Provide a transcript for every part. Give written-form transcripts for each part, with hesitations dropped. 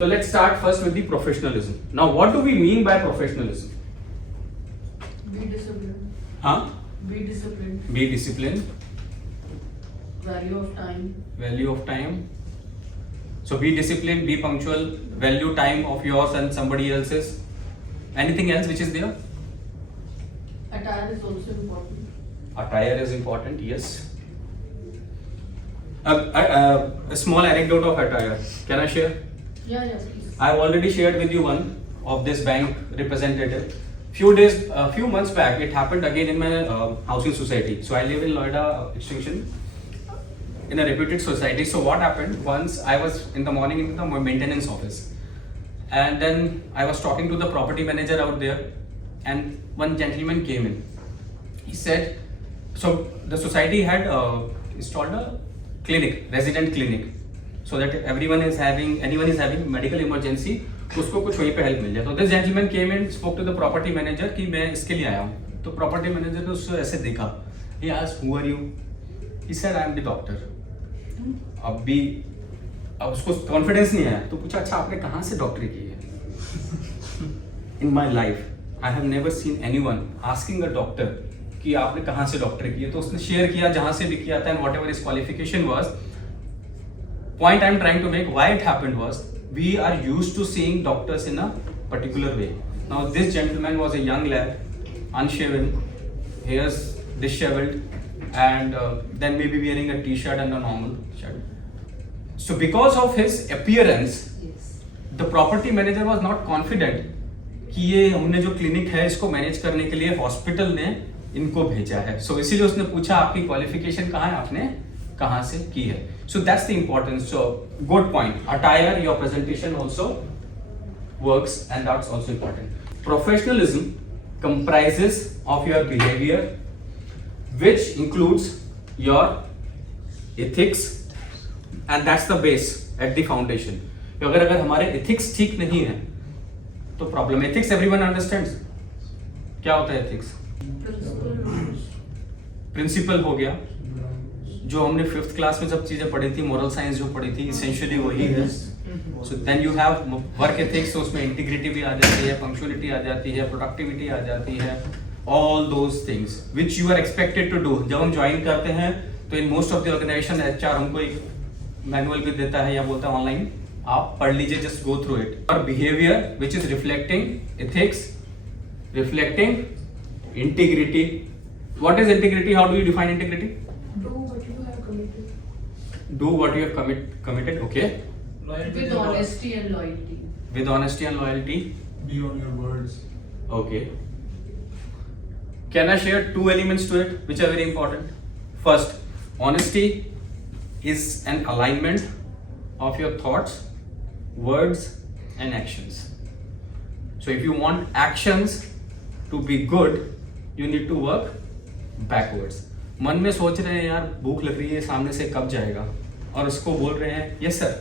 So let's start first with the professionalism. Now, what do we mean by professionalism? Be disciplined. Huh? Be disciplined. Be disciplined. Value of time. Value of time. So be disciplined, be punctual, value time of yours and somebody else's. Anything else which is there? Attire is also important. Attire is important, yes. A small anecdote of attire. Can I share? Yeah, please. I've already shared with you one of this bank representative. Few months back, it happened again in my housing society. So I live in Noida Extension, in a reputed society. So what happened, once I was in the morning in the maintenance office, and then I was talking to the property manager out there, and one gentleman came in. He said, so the society had installed a clinic, resident clinic, so that anyone is having medical emergency, तो उसको कुछ वहीं पे help मिल जाए. तो this gentleman came in, spoke to the property manager कि मैं इसके लिए आया हूँ. तो property manager ने उसको ऐसे देखा. He asked, who are you? He said, I am the doctor. अब उसको कॉन्फिडेंस नहीं आया, तो पूछा, अच्छा आपने कहाँ से डॉक्टरी की है? In my life, I have never seen anyone asking a doctor कि आपने कहाँ से डॉक्टरी की है. तो उसने शेयर किया जहाँ से भी किया था, and whatever his qualification was. Point I am trying to make, why it happened was, we are used to seeing doctors in a particular way. Now this gentleman was a young lad, unshaven, hairs disheveled, and then maybe wearing a t-shirt and a normal shirt. So because of his appearance, the property manager was not confident कि ये हमने जो clinic है इसको manage करने के लिए hospital ने इनको भेजा है. So इसीलिए उसने पूछा आपकी क्वालिफिकेशन कहाँ है, आपने कहाँ से की है. So that's the importance. So good point. Attire, your presentation also works, and that's also important. Professionalism comprises of your behavior, which includes your ethics, and that's the base at the foundation. अगर हमारे ethics ठीक नहीं है तो problem. Ethics everyone understands. क्या होता है ethics? Principal हो गया, जो हमने 5th क्लास में जब चीजें पढ़ी थी, मोरल साइंस जो पढ़ी थी, इसेंशियली वही है. So then you have work ethics, तो उसमें इंटीग्रिटी भी आ जाती है, पंक्चुअलिटी आ जाती है, प्रोडक्टिविटी आ जाती है, all those things which you are expected to do. जब हम ज्वाइन करते हैं तो in most of the organisation HR हमको एक मैनुअल भी देता है या बोलता है ऑनलाइन आप पढ़ लीजिए, जस्ट गो थ्रू इट. और behaviour which is reflecting ethics, reflecting integrity. What is integrity? How do you define integrity? Do what you have committed. Okay. Loyalty with honesty and loyalty. With honesty and loyalty. Be on your words. Okay. Can I share 2 elements to it which are very important? First, honesty is an alignment of your thoughts, words and actions. So if you want actions to be good, you need to work backwards. मन में सोच रहे हैं यार भूख लग रही है, सामने से कब जाएगा, और उसको बोल रहे हैं yes sir,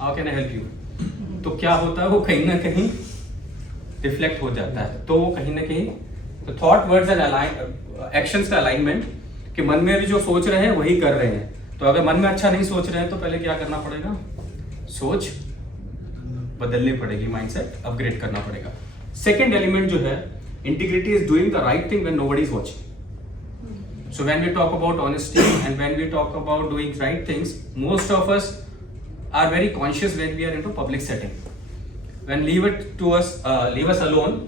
how can I help you. तो क्या होता है, वो कहीं ना कहीं रिफ्लेक्ट हो जाता है. तो वो कहीं ना कहीं तो थॉट वर्ड्स एंड एक्शंस का अलाइनमेंट, कि मन में भी जो सोच रहे हैं वही कर रहे हैं. तो अगर मन में अच्छा नहीं सोच रहे हैं तो पहले क्या करना पड़ेगा, सोच बदलनी पड़ेगी, माइंडसेट अपग्रेड करना पड़ेगा. सेकेंड एलिमेंट जो है, integrity is doing the right thing when nobody is watching. So when we talk about honesty and when we talk about doing right things, most of us are very conscious when we are into public setting. When leave us alone,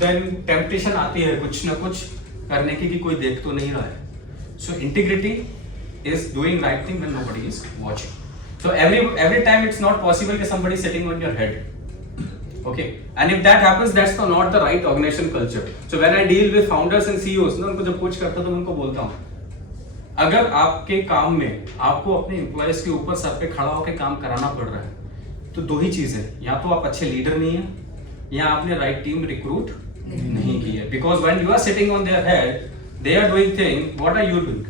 then temptation आती है कुछ ना कुछ करने की कि कोई देख तो नहीं रहा है. So integrity is doing right thing when nobody is watching. So every time it's not possible that somebody is sitting on your head. Okay, and if that happens, that's not the right organization culture. So when I deal with founders and CEOs, ना उनको जब कुछ करता तो मैं उनको बोलता हूँ, अगर आपके काम में आपको अपने एम्प्लॉयज के ऊपर सर पे खड़ा होकर काम कराना पड़ रहा है, तो 2 ही चीजें, या तो आप अच्छे लीडर नहीं है, या आपने राइट टीम रिक्रूट नहीं की है. Because when you are sitting on their head, they are doing thing, what are you doing?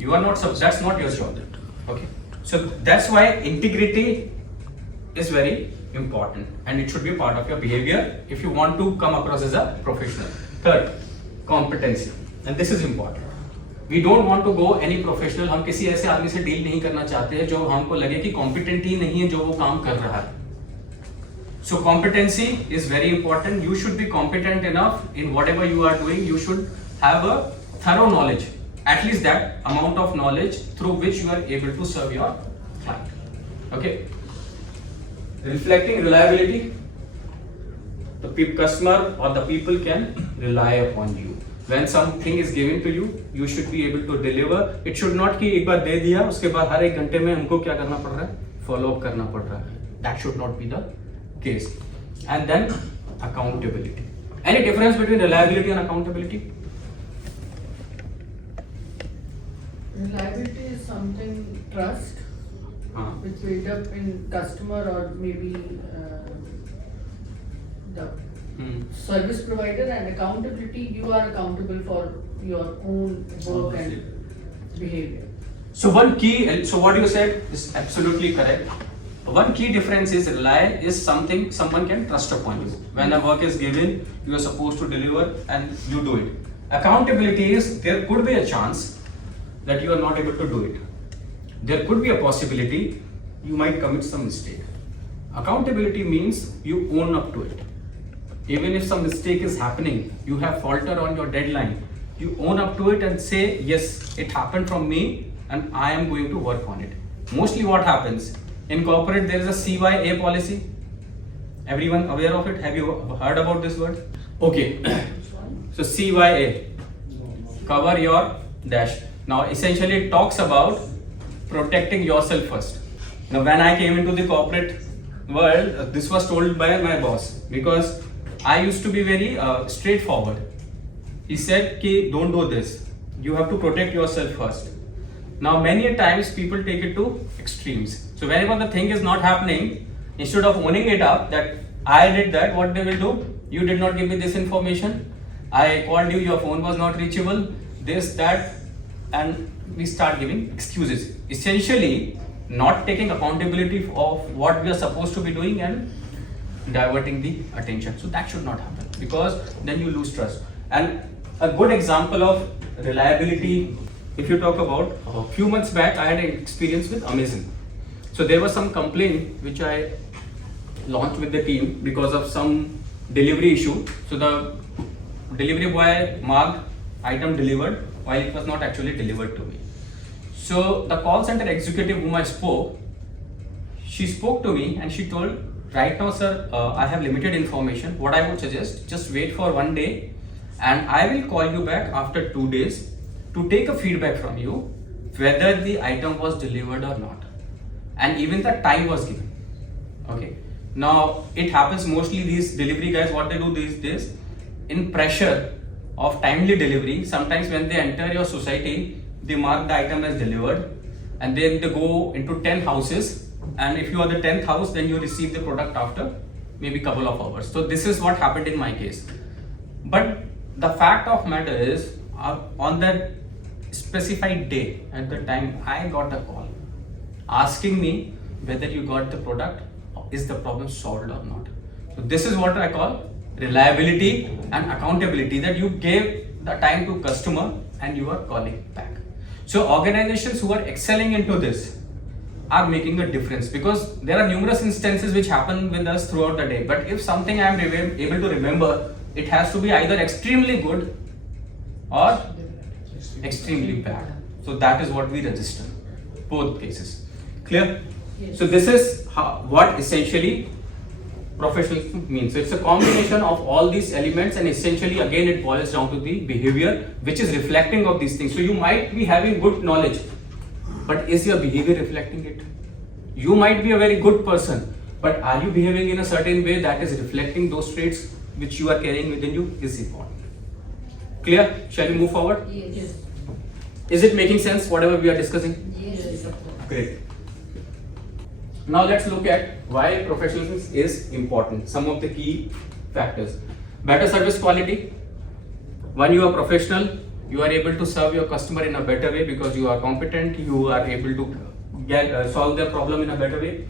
You are not, that's not your job. Okay, so that's why integrity is very important, and it should be a part of your behavior if you want to come across as a professional. Third, competency, and this is important. We don't want to go any professional, हम किसी ऐसे आदमी से deal नहीं करना चाहते हैं जो हमको लगे कि कॉम्पिटेंट ही नहीं है जो वो काम कर रहा है. So competency is very important. You should be competent enough in whatever you are doing. You should have a thorough knowledge, at least that amount of knowledge through which you are able to serve your client. Okay. Reflecting reliability. The customer or the people can rely upon you. When something is given to you, you should be able to deliver. It should not कि एक बार दे दिया उसके बाद हर एक घंटे में हमको क्या करना पड़ रहा है, follow up करना पड़ रहा है. That should not be the case. And then accountability. Any difference between reliability and accountability? Reliability is something trust, which build up in customer or maybe the service provider, and accountability, you are accountable for your own work and behavior. So one key, so what you said is absolutely correct. One key difference is is something someone can trust upon you. When a work is given, you are supposed to deliver and you do it. Accountability is there could be a chance that you are not able to do it. There could be a possibility you might commit some mistake. Accountability means you own up to it. Even if some mistake is happening, you have falter on your deadline, you own up to it and say, yes, it happened from me and I am going to work on it. Mostly what happens, in corporate there is a CYA policy. Everyone aware of it? Have you heard about this word? Okay. So CYA, cover your dash. Now essentially it talks about protecting yourself first. Now when I came into the corporate world, this was told by my boss, because I used to be very straightforward. He said ki don't do this, you have to protect yourself first. Now many a times people take it to extremes. So whenever the thing is not happening, instead of owning it up that I did that, what they will do, you did not give me this information, I called you, your phone was not reachable, this, that, and we start giving excuses. Essentially not taking accountability of what we are supposed to be doing and diverting the attention. So that should not happen, because then you lose trust. And a good example of reliability, if you talk about, a few months back I had an experience with Amazon. So there was some complaint which I launched with the team because of some delivery issue. So the delivery boy marked item delivered while it was not actually delivered to me. So the call center executive whom I spoke, she spoke to me and she told, right now sir, I have limited information. What I would suggest, just wait for 1 day and I will call you back after 2 days to take a feedback from you whether the item was delivered or not. And even the time was given. Okay. Now it happens mostly these delivery guys, what they do these days, in pressure of timely delivery, sometimes when they enter your society, they mark the item as delivered and then they go into 10 houses, and if you are the 10th house, then you receive the product after maybe couple of hours. So this is what happened in my case. But the fact of matter is, on that specified day at the time, I got a call asking me whether you got the product, is the problem solved or not. So this is what I call reliability and accountability, that you gave the time to customer and you are calling back. So organizations who are excelling into this are making a difference, because there are numerous instances which happen with us throughout the day. But if something I am able to remember, it has to be either extremely good or extremely bad. So that is what we register, both cases. Clear? Yes. So this is what essentially professionalism means. So it's a combination of all these elements, and essentially again it boils down to the behavior which is reflecting of these things. So you might be having good knowledge, but is your behavior reflecting it? You might be a very good person, but are you behaving in a certain way that is reflecting those traits which you are carrying within you is important. Clear? Shall we move forward? Yes. Is it making sense whatever we are discussing? Yes. Great. Now let's look at why professionalism is important. Some of the key factors. Better service quality. When you are professional, you are able to serve your customer in a better way because you are competent, you are able to solve their problem in a better way.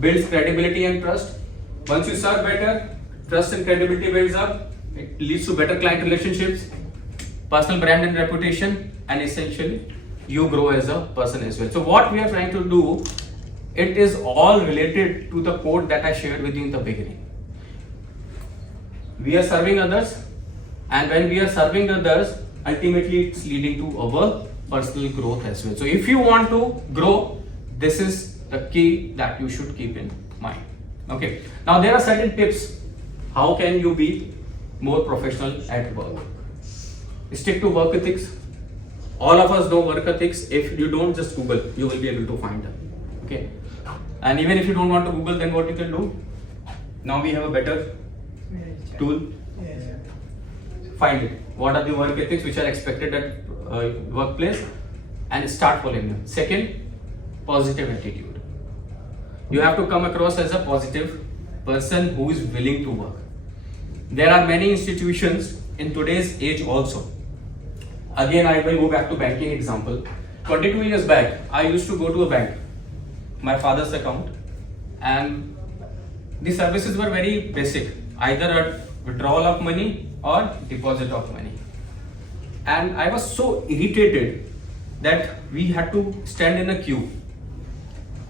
Builds credibility and trust. Once you serve better, trust and credibility builds up. It leads to better client relationships, personal brand and reputation, and essentially you grow as a person as well. So what we are trying to do, it is all related to the code that I shared with you in the beginning. We are serving others, and when we are serving others, ultimately it's leading to our personal growth as well. So if you want to grow, this is the key that you should keep in mind. Okay, now there are certain tips. How can you be more professional at work? Stick to work ethics. All of us know work ethics. If you don't, just Google, you will be able to find them. Okay, and even if you don't want to Google, then what you can do? Now we have a better tool. Find it. What are the work ethics which are expected at workplace, and start following them. Second, positive attitude. You have to come across as a positive person who is willing to work. There are many institutions in today's age also. Again, I will go back to banking example. 22 years back, I used to go to a bank, my father's account, and the services were very basic, either a withdrawal of money or deposit of money. And I was so irritated that we had to stand in a queue.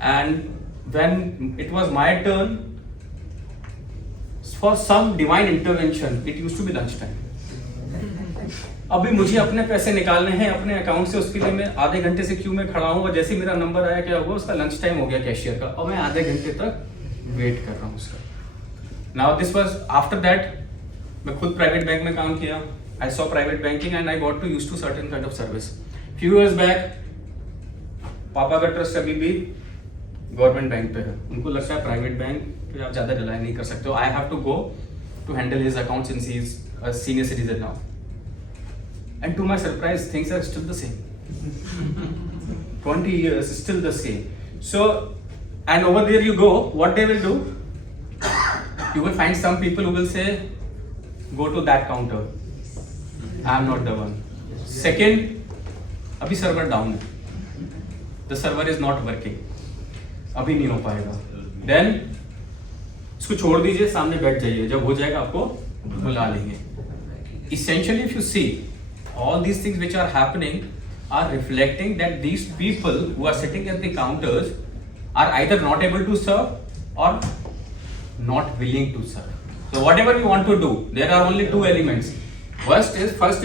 And when it was my turn, for some divine intervention, it used to be lunchtime. अभी मुझे अपने पैसे निकालने हैं अपने account से, उसके लिए मैं आधे घंटे से क्यू में खड़ा हूँ, और जैसे ही मेरा नंबर आया, क्या हुआ, उसका लंच टाइम हो गया कैशियर का, और मैं आधे घंटे तक वेट कर रहा हूँ उसका. Now this was after that, मैं खुद प्राइवेट बैंक में काम किया. I saw private banking and I got to use to certain kind of service. Few years back, पापा का ट्रस्ट अभी भी गवर्नमेंट बैंक पे है. उनको लगता है प्राइवेट बैंक पे आप ज्यादा रिलाई नहीं कर सकते हो. I have to go to handle his account since he is a senior citizen now. And to my surprise, things are still the same. 20 years, still the same. So, and over there you go, what they will do? You will find some people who will say, go to that counter. I am not the one. Second, abhi server down hai. The server is not working. अभी नहीं हो पाएगा. Then, इसको छोड़ दीजिए, सामने बैठ जाइए. जब हो जाएगा आपको बुला लेंगे. Essentially, if you see, all these things which are happening are reflecting that these people who are sitting at the counters are either not able to serve or not willing to serve. So whatever you want to do, there are only two elements. First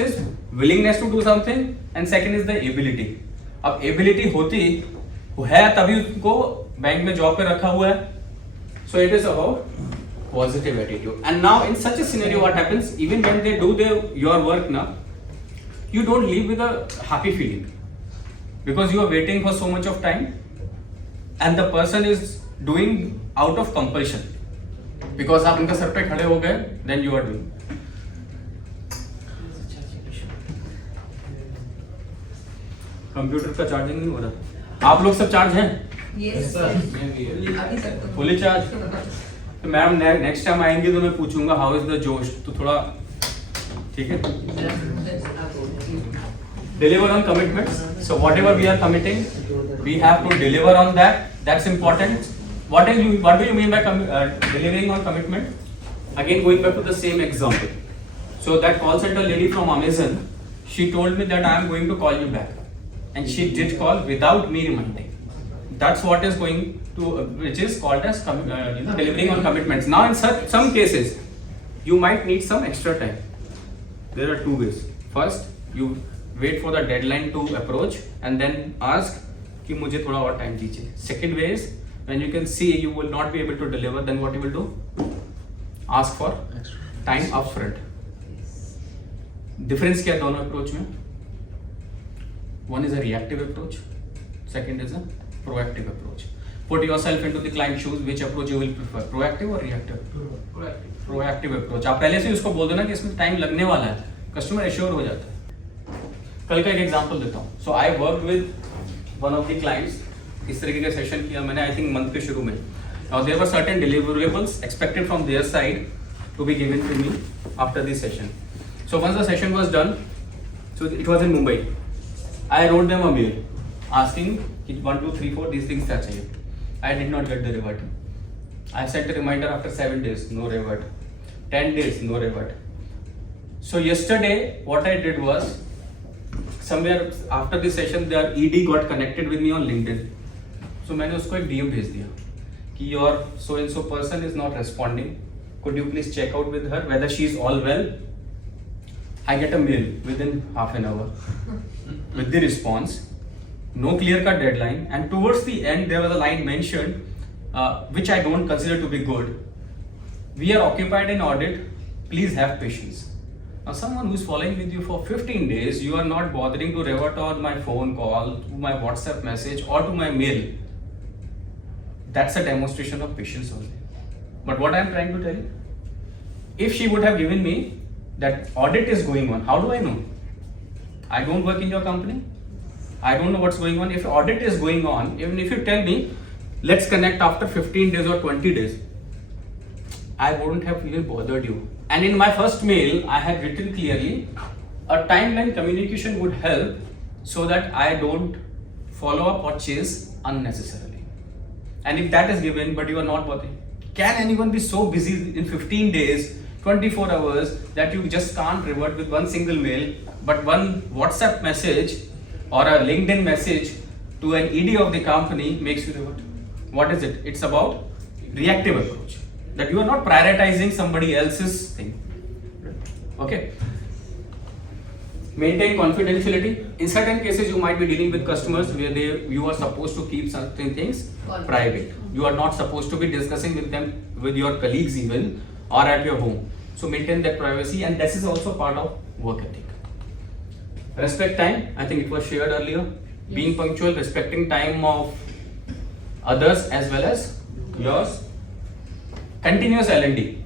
is willingness to do something, and second is the ability. अब ability होती है तभी उनको bank में job पे रखा हुआ है. So it is about positive attitude. And now in such a scenario, what happens? Even when they do your work now, you don't leave with a happy feeling, because you are waiting for so much of time, and the person is doing out of compulsion, because आप उनका sir पे खड़े हो गए, then you are doing. Computer का charging नहीं हो रहा. आप लोग सब चार्ज हैं? Yes, sir. Fully charge. तो मैम नेक्स्ट टाइम आएंगे तो मैं पूछूंगा हाउ इज द जोश, तो थोड़ा ठीक है. Deliver on commitments. So whatever we are committing, we have to deliver on that. That's important. What do you mean by delivering on commitment? Again, going back to the same example. So that call center lady from Amazon, she told me that I am going to call you back, and she did call without me reminding. That's what is going to, which is called as delivering on commitments. Now, in some cases, you might need some extra time. There are two ways. First, you wait for the deadline to approach and then ask कि मुझे थोड़ा और time दीजिए. Second way is when you can see you will not be able to deliver, then what you will do? Ask for time upfront. Difference क्या है दोनों approach में? One is a reactive approach. Second is a proactive approach. Put yourself into the client shoes. Which approach you will prefer? Proactive or reactive? Proactive approach. आप पहले से उसको बोल दो ना कि इसमें time लगने वाला है. Customer assured हो जाता है. कल का एक एग्जांपल देता हूँ. So I work with one of the clients. इस तरीके का सेशन किया मैंने, आई थिंक मंथ के शुरू में. Now there were certain deliverables expected from their side to be given to me after this session. So once the session was done, so it was in Mumbai, I wrote them a mail asking कि 1 2 3 4 these things क्या चाहिए. I did not get the revert. I set a reminder after 7 days, no revert. 10 days, no revert. So yesterday what I did was somewhere after this session their ED got connected with me on LinkedIn. So मैंने उसको एक DM भेज दिया कि your so and so person is not responding. Could you please check out with her whether she is all well? I get a mail within half an hour with the response. No clear-cut deadline, and towards the end there was a line mentioned which I don't consider to be good. We are occupied in audit. Please have patience. Now, someone who's following with you for 15 days, you are not bothering to revert on my phone call, to my WhatsApp message, or to my mail. That's a demonstration of patience only. But what I'm trying to tell you, if she would have given me that audit is going on, how do I know? I don't work in your company. I don't know what's going on. If audit is going on, even if you tell me, let's connect after 15 days or 20 days, I wouldn't have even bothered you. And in my first mail, I had written clearly a timeline communication would help so that I don't follow up or chase unnecessarily. And if that is given, but you are not bothering, can anyone be so busy in 15 days, 24 hours that you just can't revert with one single mail, but one WhatsApp message or a LinkedIn message to an ED of the company makes you revert? What is it? It's about reactive approach. That you are not prioritizing somebody else's thing. Okay. Maintain confidentiality. In certain cases, you might be dealing with customers where you are supposed to keep certain things private. You are not supposed to be discussing with them, with your colleagues even, or at your home. So maintain that privacy, and this is also part of work ethic. Respect time. I think it was shared earlier. Yes. Being punctual, respecting time of others as well as yours. Continuous L&D.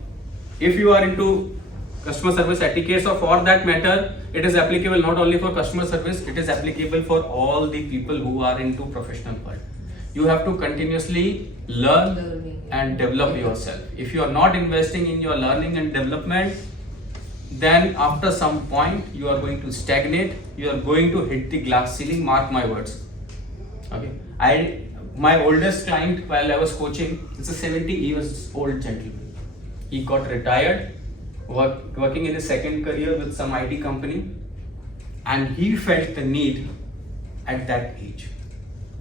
If you are into customer service etiquette, or for that matter, it is applicable not only for customer service, it is applicable for all the people who are into professional world. You have to continuously learn and develop yourself. If you are not investing in your learning and development, then after some point you are going to stagnate. You are going to hit the glass ceiling. Mark my words. Okay. My oldest client while I was coaching, it's a 70 years old gentleman. He got retired, working in his second career with some IT company, and he felt the need at that age.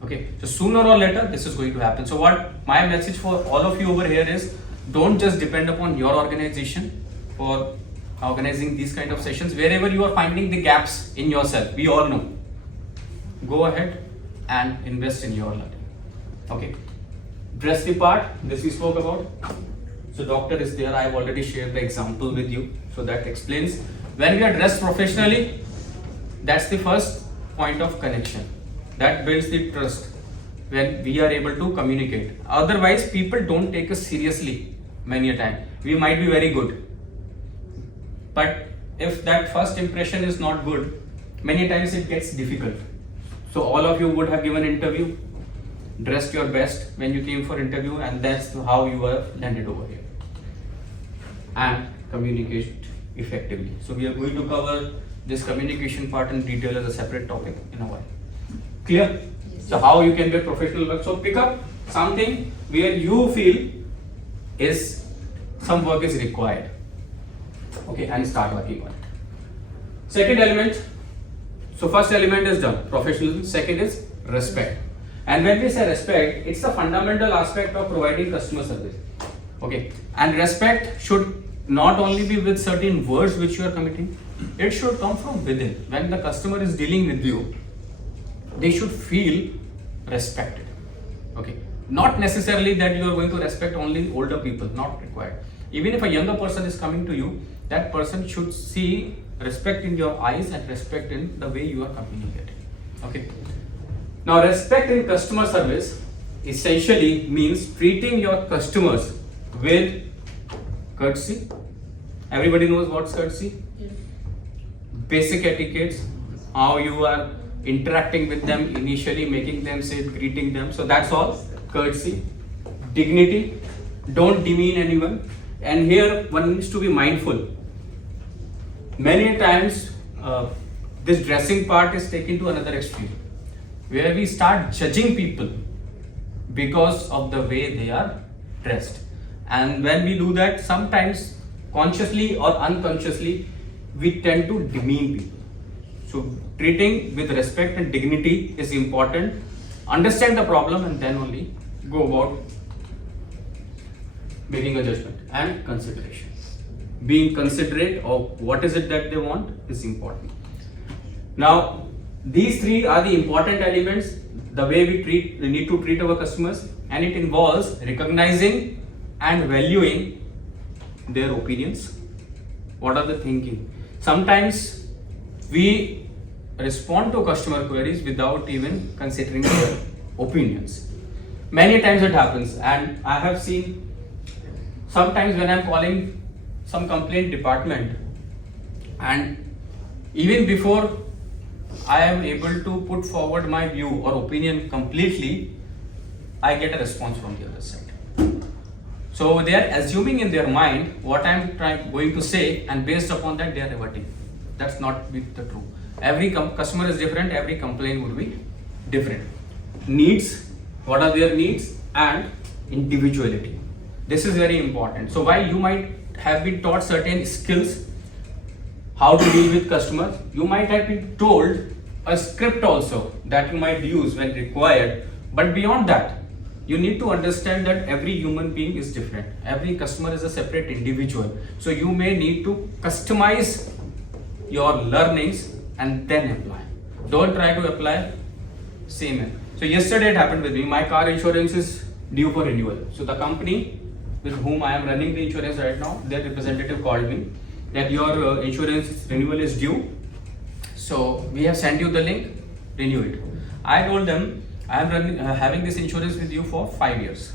Okay, so sooner or later this is going to happen. So what my message for all of you over here is, don't just depend upon your organization for organizing these kind of sessions. Wherever you are finding the gaps in yourself, we all know, go ahead and invest in your learning. Okay, dress the part, this we spoke about. So doctor is there, I have already shared the example with you, so that explains. When we are dressed professionally, that's the first point of connection. That builds the trust when we are able to communicate. Otherwise, people don't take us seriously many a time. We might be very good, but if that first impression is not good, many times it gets difficult. So all of you would have given interview, dressed your best when you came for interview, and that's how you were landed over here. And communicate effectively. So we are going to cover this communication part in detail as a separate topic in a while. Clear? Yes. So how you can get professional work. So pick up something where you feel is some work is required. Okay, and start working on it. Second element. So first element is done, professionalism. Second is respect. And when we say respect, it's a fundamental aspect of providing customer service. Okay, and respect should not only be with certain words which you are committing, it should come from within. When the customer is dealing with you, they should feel respected. Okay, not necessarily that you are going to respect only older people, not required. Even if a younger person is coming to you, that person should see respect in your eyes and respect in the way you are communicating. Okay. Now, respect in customer service essentially means treating your customers with courtesy. Everybody knows what's courtesy? Yes. Basic etiquettes, how you are interacting with them initially, making them sit, greeting them. So that's all courtesy. Dignity, don't demean anyone. And here one needs to be mindful. Many times this dressing part is taken to another extreme, where we start judging people because of the way they are dressed. And when we do that, sometimes consciously or unconsciously, we tend to demean people. So treating with respect and dignity is important. Understand the problem and then only go about making a judgment. And consideration. Being considerate of what is it that they want is important. Now, these three are the important elements, the way we need to treat our customers, and it involves recognizing and valuing their opinions. What are the thinking? Sometimes we respond to customer queries without even considering their opinions. Many times it happens, and I have seen sometimes when I'm calling some complaint department, and even before I am able to put forward my view or opinion completely, I get a response from the other side. So they are assuming in their mind what I'm going to say, and based upon that they are reverting. That's not the true. Every customer is different, every complaint would be different. Needs, what are their needs, and individuality. This is very important. So while you might have been taught certain skills, how to deal with customers, you might have been told a script also that you might use when required, but beyond that, you need to understand that every human being is different. Every customer is a separate individual. So you may need to customize your learnings and then apply. Don't try to apply same. So yesterday it happened with me. My car insurance is due for renewal. So the company with whom I am running the insurance right now, their representative called me that your insurance renewal is due. So we have sent you the link, renew it. I told them I am having this insurance with you for 5 years.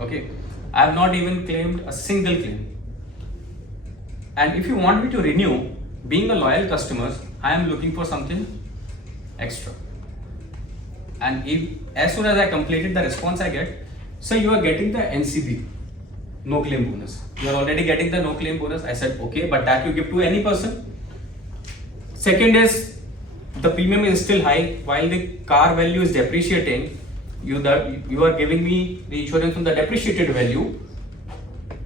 Okay, I have not even claimed a single claim. And if you want me to renew, being a loyal customer, I am looking for something extra. And as soon as I completed the response I get, so you are getting the NCB, no claim bonus. You are already getting the no claim bonus. I said okay, but that you give to any person. Second is the premium is still high while the car value is depreciating. You are giving me the insurance on the depreciated value.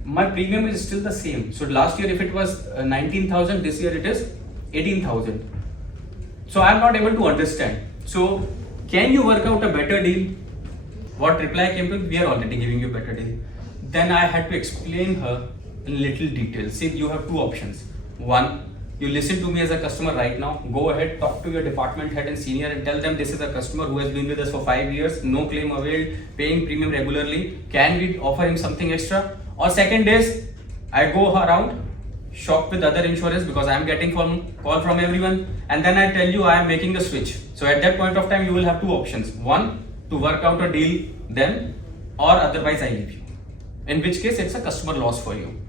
My premium is still the same. So last year if it was 19,000, this year it is 18,000. So I am not able to understand. So can you work out a better deal? What reply came to? We are already giving you better deal. Then I had to explain her in little detail. See, you have two options. One, you listen to me as a customer right now. Go ahead, talk to your department head and senior and tell them this is a customer who has been with us for 5 years, no claim availed, paying premium regularly. Can we offer him something extra? Or second is, I go around, shop with other insurers because I am getting call from everyone, and then I tell you I am making a switch. So at that point of time, you will have two options. One, to work out a deal then, or otherwise I leave you. In which case, it's a customer loss for you.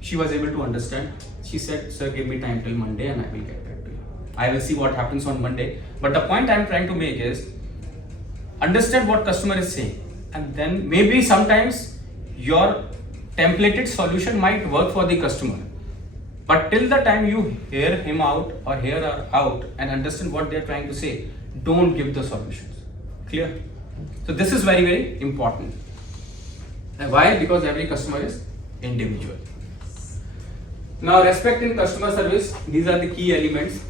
She was able to understand. She said, sir, give me time till Monday and I will get back to you. I will see what happens on Monday. But the point I'm trying to make is, understand what customer is saying. And then maybe sometimes your templated solution might work for the customer. But till the time you hear him out or hear her out and understand what they're trying to say, don't give the solutions. Clear? So this is very, very important. And why? Because every customer is individual. Now, respect in customer service, these are the key elements.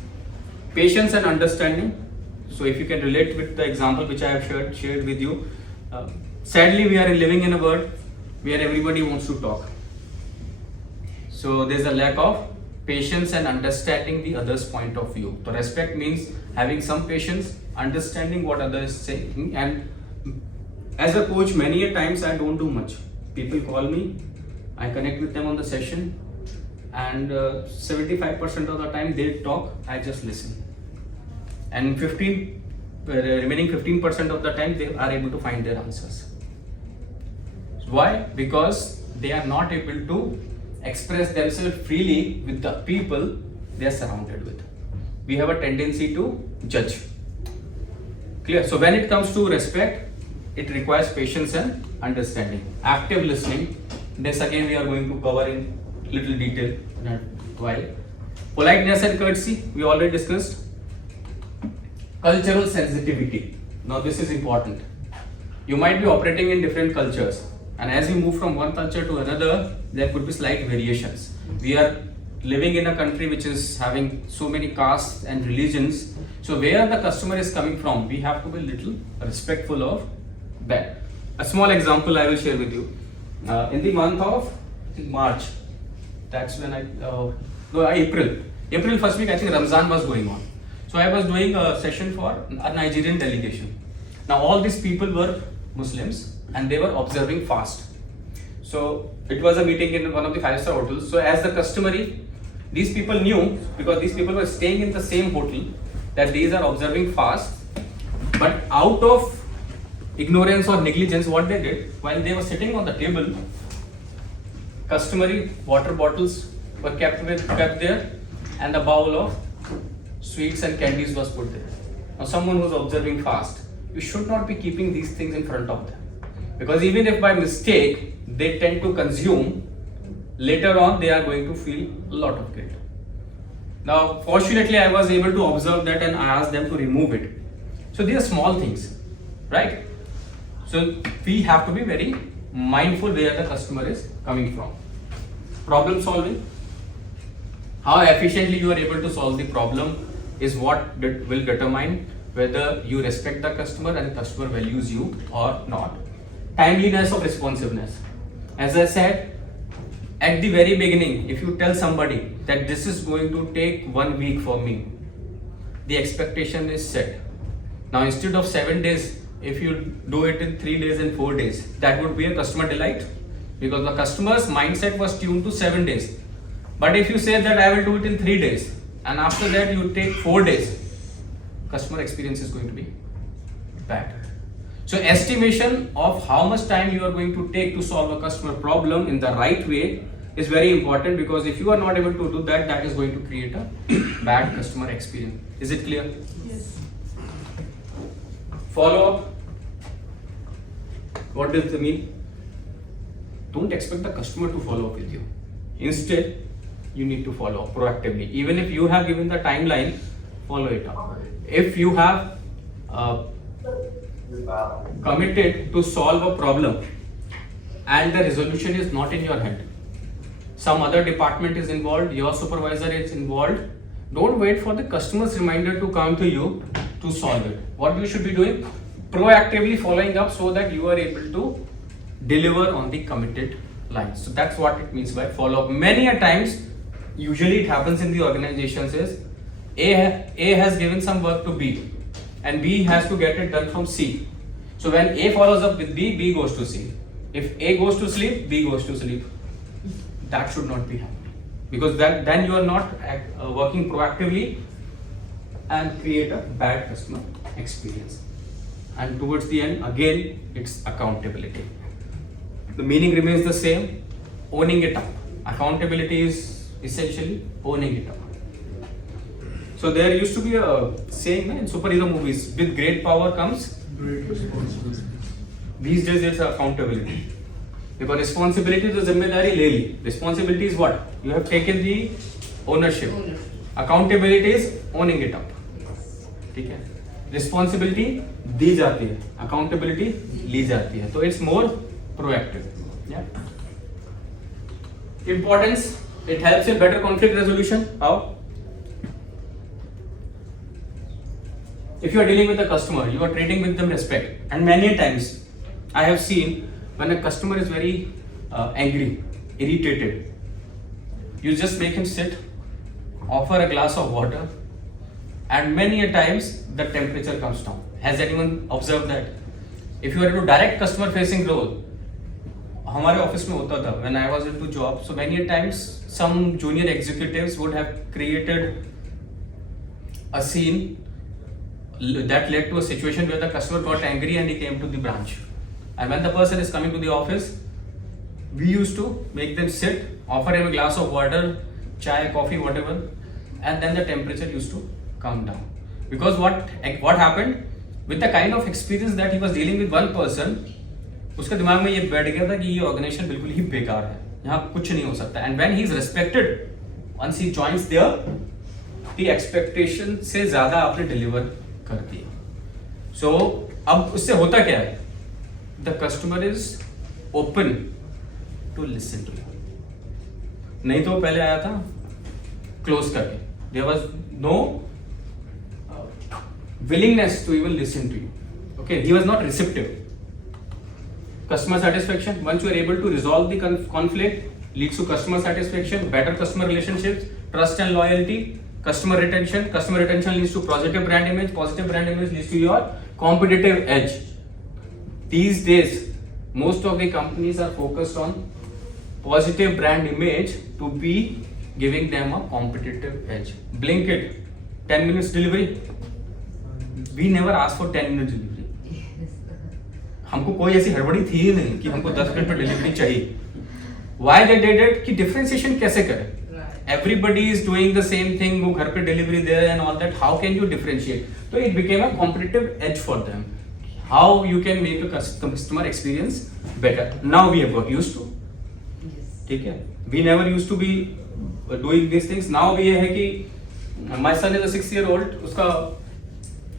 Patience and understanding. So if you can relate with the example which I have shared with you. Sadly, we are living in a world where everybody wants to talk. So there's a lack of patience and understanding the other's point of view. So respect means having some patience, understanding what others is saying. And as a coach, many a times I don't do much. People call me, I connect with them on the session, and 75% of the time they talk, I just listen. And remaining 15% of the time they are able to find their answers. Why? Because they are not able to express themselves freely with the people they are surrounded with. We have a tendency to judge. Clear? So when it comes to respect, it requires patience and understanding. Active listening, this again we are going to cover in little detail in a while. Politeness and courtesy, we already discussed. Cultural sensitivity. Now this is important. You might be operating in different cultures, and as you move from one culture to another, there could be slight variations. We are living in a country which is having so many castes and religions, so where the customer is coming from, we have to be little respectful of that. A small example I will share with you. In the month of March, that's when April first week, I think Ramzan was going on. So I was doing a session for a Nigerian delegation. Now all these people were Muslims and they were observing fast. So it was a meeting in one of the 5-star hotels. So as the customary, these people knew, because these people were staying in the same hotel, that these are observing fast. But out of ignorance or negligence, what they did, while they were sitting on the table, customary water bottles were kept there and a bowl of sweets and candies was put there. Now someone who's observing fast, you should not be keeping these things in front of them, because even if by mistake they tend to consume, later on they are going to feel a lot of guilt. Now fortunately I was able to observe that and I asked them to remove it. So these are small things, right? So we have to be very mindful where the customer is coming from. Problem solving. How efficiently you are able to solve the problem is what will determine whether you respect the customer and the customer values you or not. Timeliness of responsiveness. As I said at the very beginning, if you tell somebody that this is going to take 1 week for me, the expectation is set. Now instead of 7 days, if you do it in 3 days and 4 days, that would be a customer delight, because the customer's mindset was tuned to 7 days. But if you say that I will do it in 3 days and after that you take 4 days, customer experience is going to be bad. So estimation of how much time you are going to take to solve a customer problem in the right way is very important, because if you are not able to do that, that is going to create a bad customer experience. Is it clear? Yes. Follow up. What does it mean? Don't expect the customer to follow up with you. Instead, you need to follow up proactively. Even if you have given the timeline, follow it up. If you have committed to solve a problem and the resolution is not in your hand, some other department is involved, your supervisor is involved, don't wait for the customer's reminder to come to you to solve it. What you should be doing? Proactively following up so that you are able to deliver on the committed lines. So that's what it means by follow up. Many a times, usually it happens in the organizations is A has given some work to B and B has to get it done from C. So when A follows up with B, B goes to C. If A goes to sleep, B goes to sleep. That should not be happening, because then you are not working proactively and create a bad customer experience. And towards the end, again, it's accountability. The meaning remains the same, owning it up. Accountability is essentially owning it up. So there used to be a saying in superhero movies, with great power comes great responsibility. These days it's accountability. Because responsibility is zimmedari le li. Responsibility is what? You have taken the ownership. Accountability is owning it up. ठीक है? Responsibility दी जाती है, accountability ली जाती है. So it's more proactive. Yeah. Importance. It helps in better conflict resolution. How? If you are dealing with a customer, you are treating with them respect. And many times, I have seen when a customer is very angry, irritated, you just make him sit, offer a glass of water, and many a times the temperature comes down. Has anyone observed that? If you are into direct customer facing role, हमारे office में होता था when I was into job, so many a times some junior executives would have created a scene that led to a situation where the customer got angry and he came to the branch. And when the person is coming to the office, we used to make them sit, offer him a glass of water, chai, coffee, whatever, and then the temperature used to come down. Because what happened? With the kind of experience that he was dealing with one person, उसके दिमाग में ये बैठ गया था कि ये organisation बिल्कुल ही बेकार है, यहाँ कुछ नहीं हो सकता. And when he is respected, once he joins there, the expectation से ज़्यादा आपने deliver कर दिया. So अब उससे होता क्या है? The customer is open to listen to you. नहीं तो पहले आया था, close करके. There was no willingness to even listen to you. Okay, he was not receptive. Customer satisfaction, once you are able to resolve the conflict, leads to customer satisfaction, better customer relationships, trust and loyalty, customer retention leads to positive brand image leads to your competitive edge. These days, most of the companies are focused on positive brand image to be giving them a competitive edge. Blinkit, 10 minutes delivery. We never asked for 10 minutes delivery. हमको कोई ऐसी हड़बड़ी थी ही नहीं कि हमको 10 minute पर delivery चाहिए. Why they did it? कि differentiation कैसे करें? Everybody is doing the same thing. वो घर पे delivery दे रहे हैं and all that. How can you differentiate? So it became a competitive edge for them. How you can make a customer experience better. Now we have got used to. ठीक है? We never used to be doing these things. Now ये है कि my son is a 6-year-old. उसका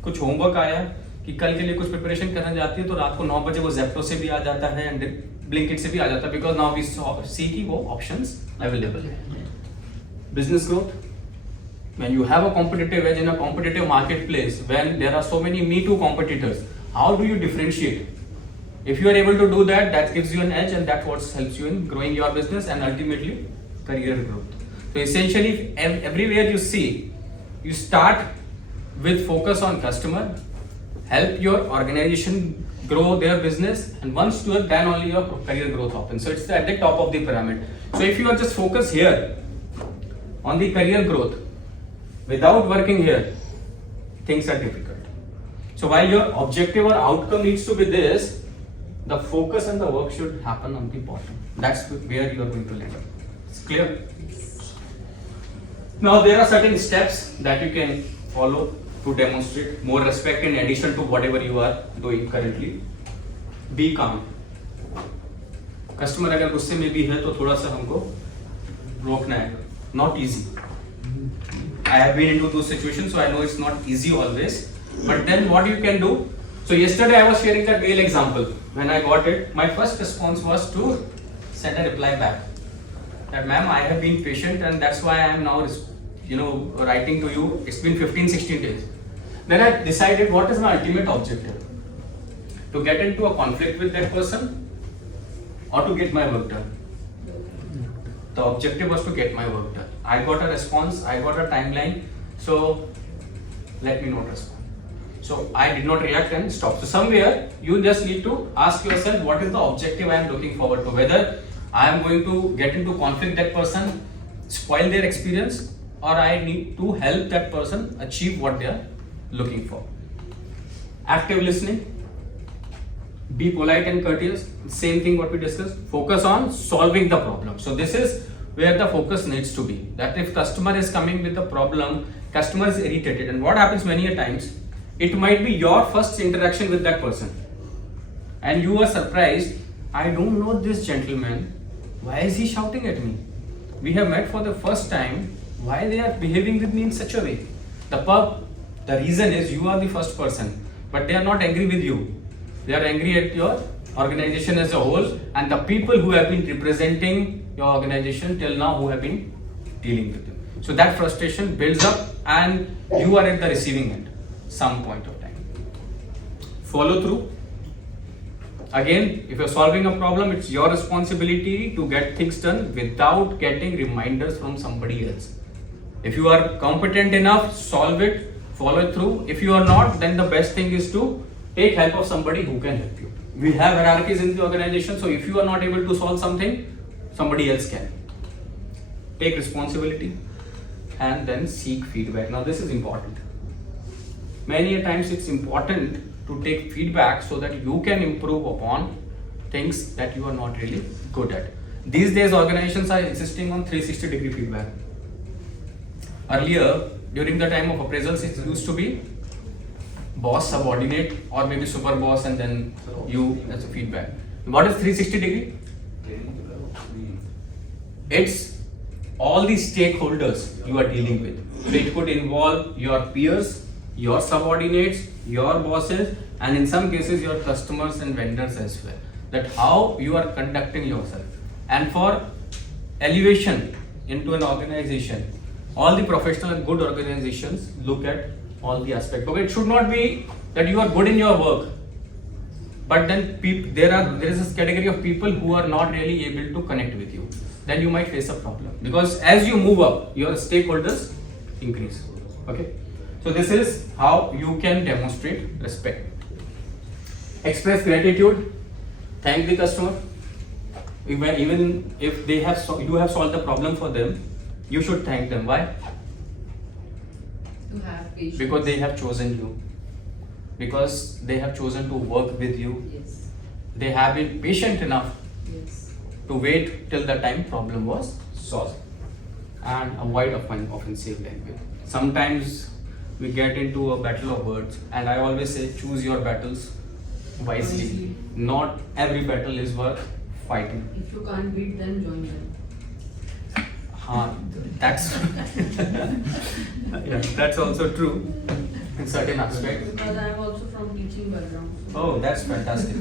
कुछ homework आया कि कल के लिए कुछ प्रिपरेशन करने जाती है तो रात को 9 बजे वो जेप्टो से भी आ जाता है एंड ब्लिंकिट से भी आ जाता है बिकॉज नाउ वी सी कि वो ऑप्शंस अवेलेबल है. Business growth, when you have a competitive edge in a competitive marketplace, when there are so many me too competitors, how do you differentiate? If you are able to do that, that gives you an edge and that what helps you in growing your business and ultimately career growth. So essentially everywhere you see, you start with focus on customer, help your organization grow their business, and once you have then only your career growth happens. So it's at the top of the pyramid. So if you are just focused here on the career growth without working here, things are difficult. So while your objective or outcome needs to be this, the focus and the work should happen on the bottom. That's where you are going to land. It's clear? Now there are certain steps that you can follow to demonstrate more respect in addition to whatever you are doing currently. Be calm. Customer अगर गुस्से में भी है तो थोड़ा सा हमको रोकना है. Not easy. I have been into those situations, so I know it's not easy always. But then what you can do? So yesterday I was sharing that real example. When I got it, my first response was to send a reply back. That ma'am, I have been patient and that's why I am now writing to you. It's been 15-16 days. Then I decided what is my ultimate objective? To get into a conflict with that person or to get my work done? The objective was to get my work done. I got a response, I got a timeline, so let me not respond. So I did not react and stop. So somewhere you just need to ask yourself what is the objective I am looking forward to. Whether I am going to get into conflict that person, spoil their experience, or I need to help that person achieve what they are looking for. Active listening, be polite and courteous, same thing what we discussed. Focus on solving the problem. So this is where the focus needs to be. That if customer is coming with a problem, customer is irritated, and what happens many a times, it might be your first interaction with that person and you are surprised, I don't know this gentleman, why is he shouting at me? We have met for the first time, why they are behaving with me in such a way? The reason is you are the first person, but they are not angry with you. They are angry at your organization as a whole and the people who have been representing your organization till now who have been dealing with you. So that frustration builds up and you are at the receiving end some point of time. Follow through. Again, if you're solving a problem, it's your responsibility to get things done without getting reminders from somebody else. If you are competent enough, solve it, follow through. If you are not, then the best thing is to take help of somebody who can help you. We have hierarchies in the organization, so if you are not able to solve something, somebody else can. Take responsibility and then seek feedback. Now this is important. Many a times it's important to take feedback so that you can improve upon things that you are not really good at. These days organizations are insisting on 360-degree feedback. Earlier, during the time of appraisals, it used to be boss, subordinate, or maybe super boss and then you as a feedback. What is 360-degree? It's all the stakeholders you are dealing with. So it could involve your peers, your subordinates, your bosses, and in some cases your customers and vendors as well. That how you are conducting yourself. And for elevation into an organization, all the professional and good organizations look at all the aspects. Okay, it should not be that you are good in your work, but then there is this category of people who are not really able to connect with you. Then you might face a problem, because as you move up, your stakeholders increase. Okay, so this is how you can demonstrate respect. Express gratitude. Thank the customer. Even if they have you have solved the problem for them, you should thank them. Why? To have patience. Because they have chosen you. Because they have chosen to work with you. Yes. They have been patient enough Yes. to wait till the time problem was solved. And avoid offensive language. Sometimes we get into a battle of words, and I always say choose your battles wisely. Wisely. Not every battle is worth fighting. If you can't beat them, join them. That's yeah, that's also true in certain aspects. Because I am also from teaching background. So Oh, that's fantastic.